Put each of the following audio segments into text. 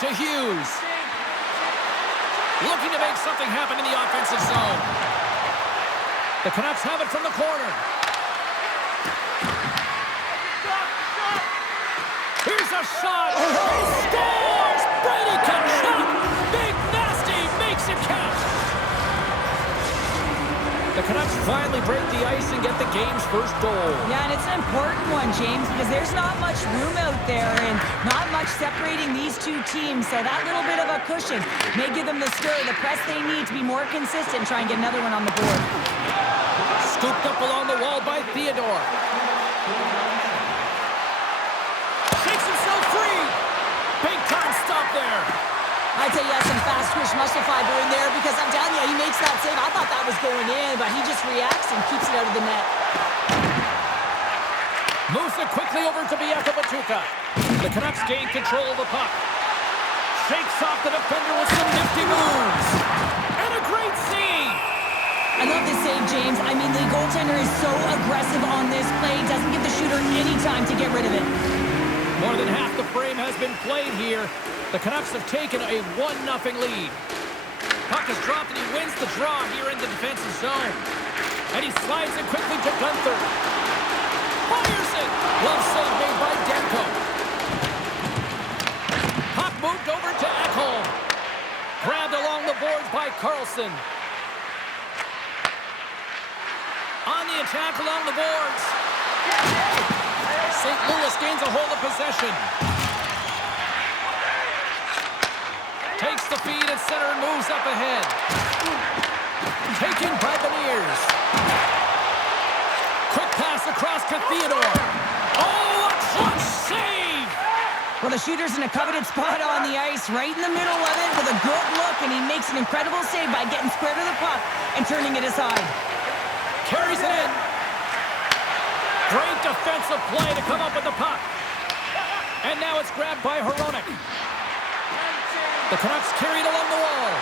to Hughes. Looking to make something happen in the offensive zone. The Canucks have it from the corner. Here's a shot. He scores! Brady Tkachuk! Big Nasty makes it count. The Canucks finally break the ice and get the game's first goal. Yeah, and it's an important one, James, because there's not much room out there and not much separating these two teams. So that little bit of a cushion may give them the stir, the press they need to be more consistent and try and get another one on the board. Scooped up along the wall by Theodore. Shakes himself free. Big time stop there. I'd say, yeah, some fast twitch muscle fiber in there because I'm telling you, he makes that save. I thought that was going in, but he just reacts and keeps it out of the net. Moves it quickly over to Biekha-Batuka. The Canucks gain control of the puck. Shakes off the defender with some nifty moves. And a great save. I love this save, James. I mean, the goaltender is so aggressive on this play. Doesn't give the shooter any time to get rid of it. More than half the frame has been played here. The Canucks have taken a 1-0 lead. Puck is dropped and he wins the draw here in the defensive zone. And he slides it quickly to Gunther. Fires it! Glove save made by Demko. Puck moved over to Ekholm. Grabbed along the boards by Karlsson. On the attack along the boards. St. Louis gains a hold of possession. Takes the feed at center and moves up ahead. Taken by Beniers. Quick pass across to Theodore. Oh, a clutch save! Well, the shooter's in a coveted spot on the ice, right in the middle of it with a good look, and he makes an incredible save by getting square to the puck and turning it aside. Carries it in. Great defensive play to come up with the puck. And now it's grabbed by Hronek. The Canucks carried along the wall.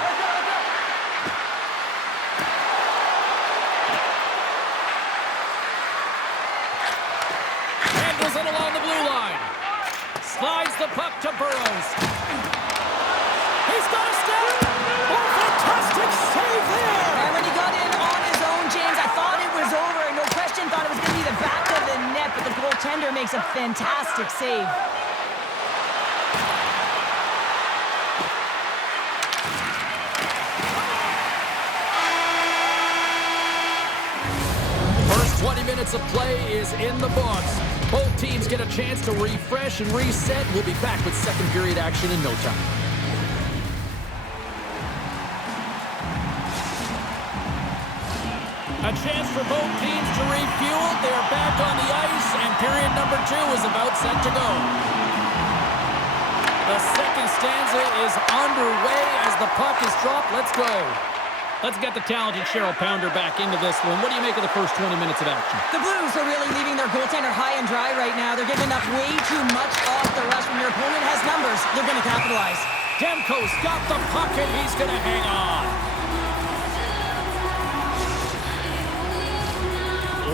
Handles it along the blue line. Slides the puck to Burrows. He's got a step. Oh, fantastic save there. And when he got in on his own, James, I thought it was over. No question, thought it was going to be the back of the net, but the goaltender makes a fantastic save. First 20 minutes of play is in the books. Both teams get a chance to refresh and reset. We'll be back with second period action in no time. A chance for both teams to refuel. They're back on the ice, and period number 2 is about set to go. The second stanza is underway as the puck is dropped. Let's go. Let's get the talented Cheryl Pounder back into this one. What do you make of the first 20 minutes of action? The Blues are really leaving their goaltender high and dry right now. They're giving up way too much off the rush. When your opponent has numbers, they're going to capitalize. Demko's got the puck, and he's going to hang on.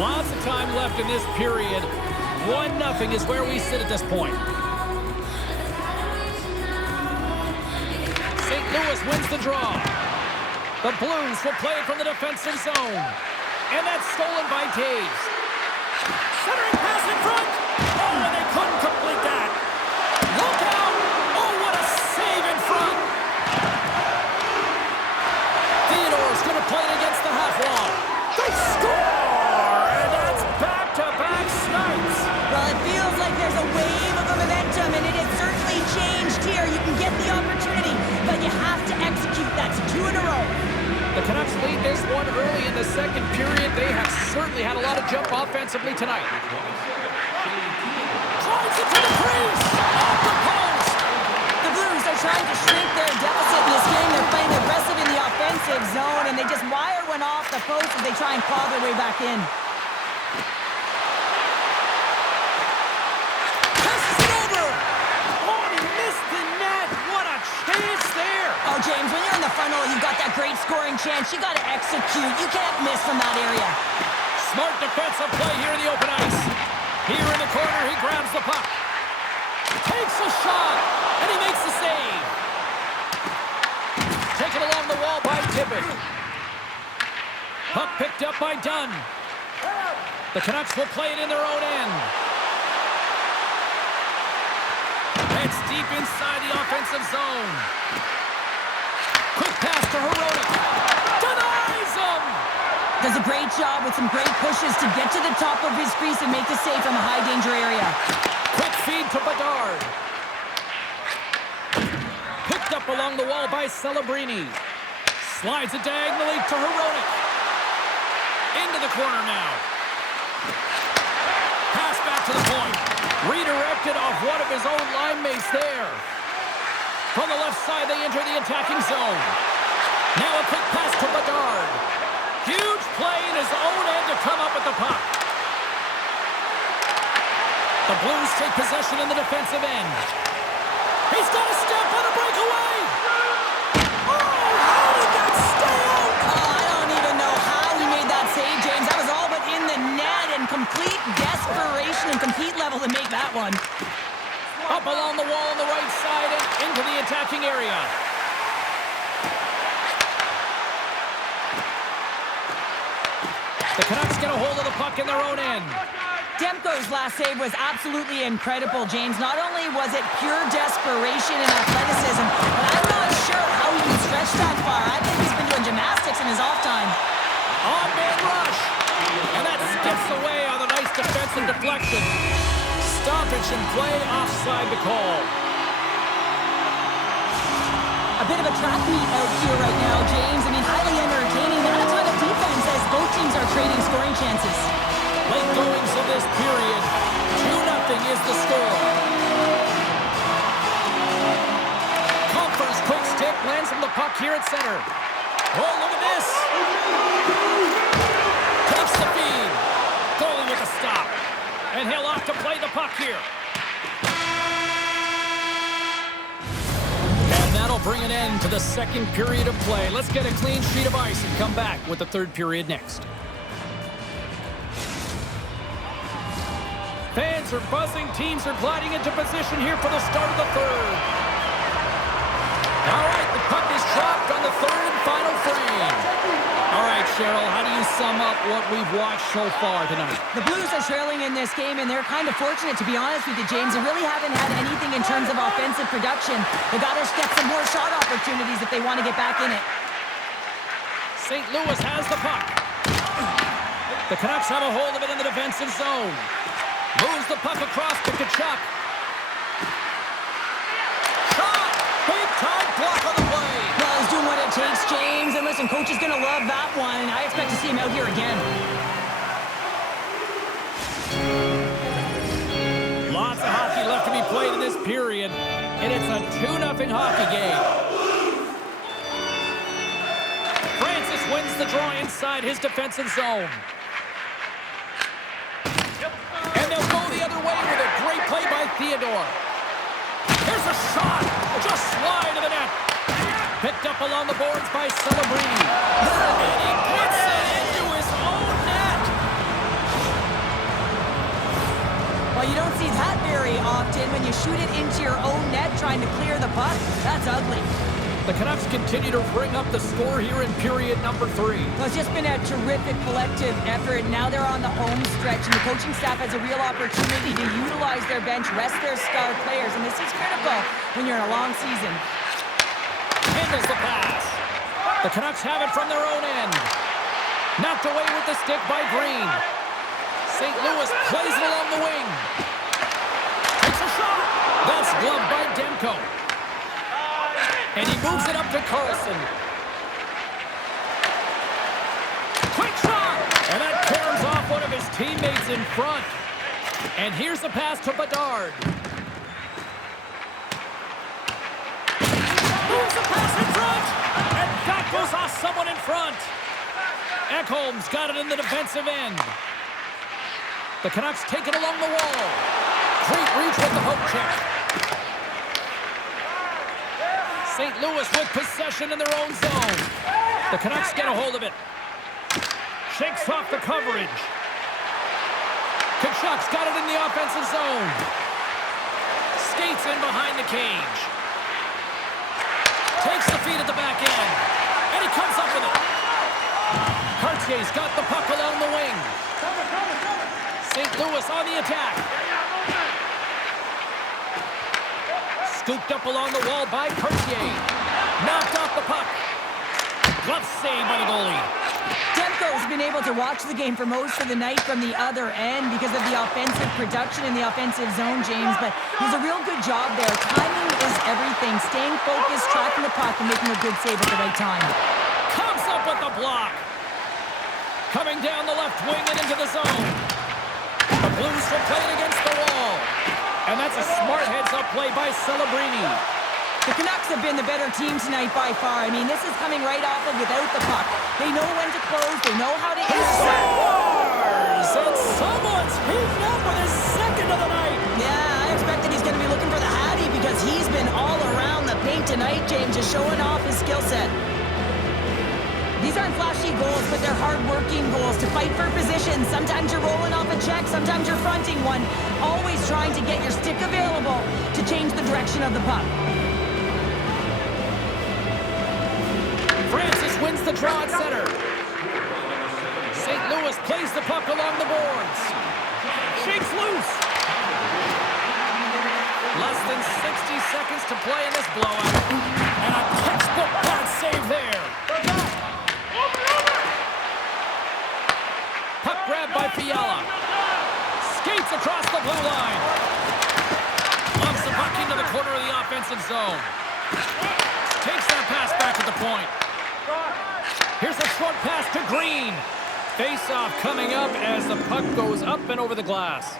Lots of time left in this period. 1-0 is where we sit at this point. St. Louis wins the draw. The Blues will play it from the defensive zone. And that's stolen by Taves. Centering pass in front. Oh, and they couldn't complete that. Look out. Oh, what a save in front. Theodore's going to play it against the half wall. They score! And that's back-to-back snipes. Well, it feels like there's a wave of momentum, and it has certainly changed here. You can get the opportunity, but you have to execute. That's 2 in a row. The Canucks lead this one early in the second period. They have certainly had a lot of jump offensively tonight. Drives it to the crease! Off the post! The Blues are trying to shrink their deficit in this game. They're playing aggressive in the offensive zone, and they just wire one off the post as they try and claw their way back in. Passes it over! Oh, he missed the net! What a chance there! Oh, James, when you're in the funnel, you've got that great scoring chance. You got to execute. You can't miss from that area. Smart defensive play here in the open ice. Here in the corner, he grabs the puck. Takes a shot, and he makes the save. it. Puck picked up by Dunn. The Canucks will play it in their own end. It's deep inside the offensive zone. Quick pass to Hronek. Denies him! Does a great job with some great pushes to get to the top of his crease and make the save from the high danger area. Quick feed to Bedard. Picked up along the wall by Celebrini. Slides it diagonally to Hronek. Into the corner now. Pass back to the point. Redirected off one of his own line mates there. From the left side, they enter the attacking zone. Now a quick pass to Bedard. Huge play in his own end to come up with the puck. The Blues take possession in the defensive end. He's got a step on a breakaway. Oh, how did that stay out? Oh, I don't even know how he made that save, James. That was all but in the net and complete desperation and compete level to make that one. Up along the wall on the right side and into the attacking area. The Canucks get a hold of the puck in their own end. Demko's last save was absolutely incredible, James. Not only was it pure desperation and athleticism, but I'm not sure how he can stretch that far. I think he's been doing gymnastics in his off time. On-man rush. And that skips away on a nice defensive deflection. Stoppage and play offside the call. A bit of a track meet out here right now, James. I mean, highly entertaining. Not a ton of defense as both teams are trading scoring chances. Late goings of this period. 2-0 is the score. Compher's quick stick lands from the puck here at center. Oh, look at this. Takes the feed. Goalie with a stop. And he'll off to play the puck here. And that'll bring an end to the second period of play. Let's get a clean sheet of ice and come back with the third period next. Fans are buzzing. Teams are gliding into position here for the start of the third. All right, the puck is dropped on the third and final frame. All right, Cheryl, how do you sum up what we've watched so far tonight? The Blues are trailing in this game, and they're kind of fortunate, to be honest with you, James. They really haven't had anything in terms of offensive production. They got to get some more shot opportunities if they want to get back in it. St. Louis has the puck. The Canucks have a hold of it in the defensive zone. Moves the puck across to Tkachuk. Shot! Big time block on the play. Well, he's doing what it takes, James. And listen, coach is going to love that one. I expect to see him out here again. Lots of hockey left to be played in this period. And it's a 2-0 hockey game. Francis wins the draw inside his defensive zone. Great play by Theodore. Here's a shot. Just slide to the net. Picked up along the boards by Celebrini. And he puts it into his own net. Well, you don't see that very often when you shoot it into your own net trying to clear the puck. That's ugly. The Canucks continue to bring up the score here in period number 3. Well, it's just been a terrific collective effort. Now they're on the home stretch, and the coaching staff has a real opportunity to utilize their bench, rest their star players, and this is critical when you're in a long season. Handles the pass. The Canucks have it from their own end. Knocked away with the stick by Green. St. Louis plays it along the wing. Takes a shot. That's gloved by Demko. And he moves it up to Carlson. Quick shot! And that tears off one of his teammates in front. And here's the pass to Bedard. Moves the pass in front! And that goes off someone in front. Ekholm's got it in the defensive end. The Canucks take it along the wall. Great reach with the poke check. St. Louis with possession in their own zone. The Canucks get a hold of it. Shakes off the coverage. Tkachuk's got it in the offensive zone. Skates in behind the cage. Takes the feed at the back end. And he comes up with it. Jay's got the puck along the wing. St. Louis on the attack. Scooped up along the wall by Cartier. Knocked off the puck. Glove save by the goalie. Demko's been able to watch the game for most of the night from the other end because of the offensive production in the offensive zone, James, but he's a real good job there. Timing is everything. Staying focused, tracking the puck, and making a good save at the right time. Comes up with the block. Coming down the left wing and into the zone. The Blues were playing against the wall. And that's a smart heads-up play by Celebrini. The Canucks have been the better team tonight by far. I mean, this is coming right off of without the puck. They know when to close. They know how to intercept. Scores! And someone's heating up with his second of the night. Yeah, I expected he's going to be looking for the Hattie because he's been all around the paint tonight, James, just showing off his skill set. These aren't flashy goals, but they're hard-working goals to fight for position. Sometimes you're rolling off a check, sometimes you're fronting one. Always trying to get your stick available to change the direction of the puck. Francis wins the draw at center. St. Louis plays the puck along the boards. Shakes loose. Less than 60 seconds to play in this blowout. And a textbook bad save there. Puck grab by Fiala. Skates across the blue line. Lobs the puck into the corner of the offensive zone. Takes that pass back at the point. Here's a short pass to Green. Face-off coming up as the puck goes up and over the glass.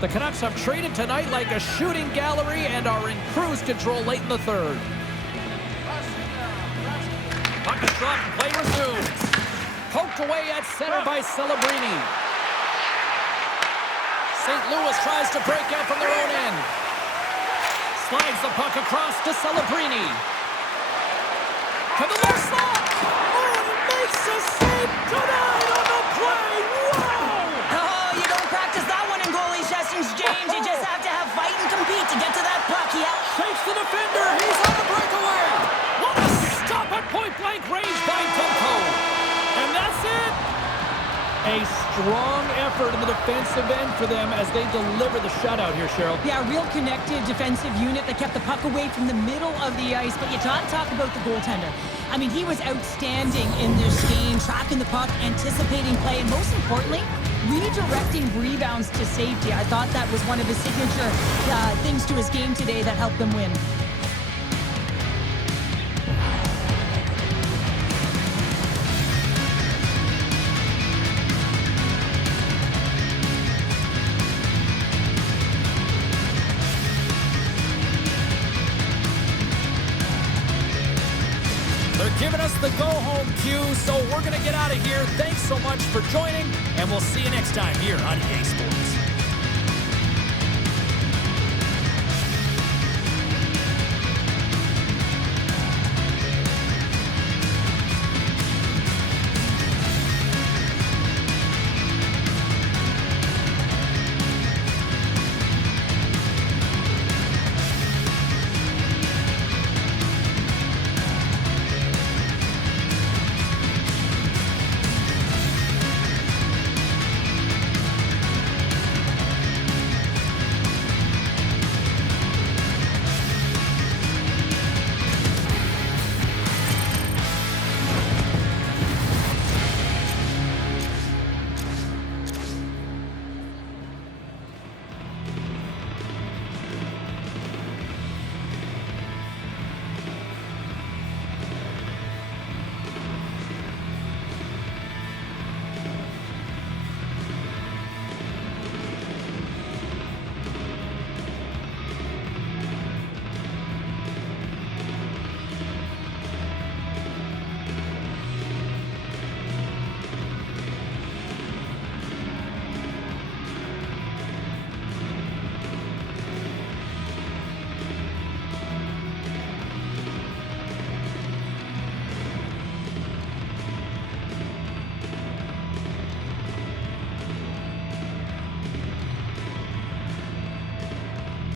The Canucks have traded tonight like a shooting gallery and are in cruise control late in the third. Puck is dropped and play resumes. Poked away at center by Celebrini. St. Louis tries to break out from their own end. Slides the puck across to Celebrini. To the low slot. Oh, he makes a save tonight on the play. Wow! Oh, you don't practice that one in goalie sessions, James. You just have to have fight and compete to get to that puck. Shakes the defender. He's on the breakaway. What a stop at point-blank range by Demko. And that's it. A strong effort in the defensive end for them as they deliver the shutout here, Cheryl. Yeah, a real connected defensive unit that kept the puck away from the middle of the ice. But you talk about the goaltender. I mean, he was outstanding in this game, tracking the puck, anticipating play, and most importantly, redirecting rebounds to safety. I thought that was one of his signature things to his game today that helped them win. They're giving us the go-home cue, so we're going to get out of here. Thanks so much for joining, and we'll see you next time here on EA Sports.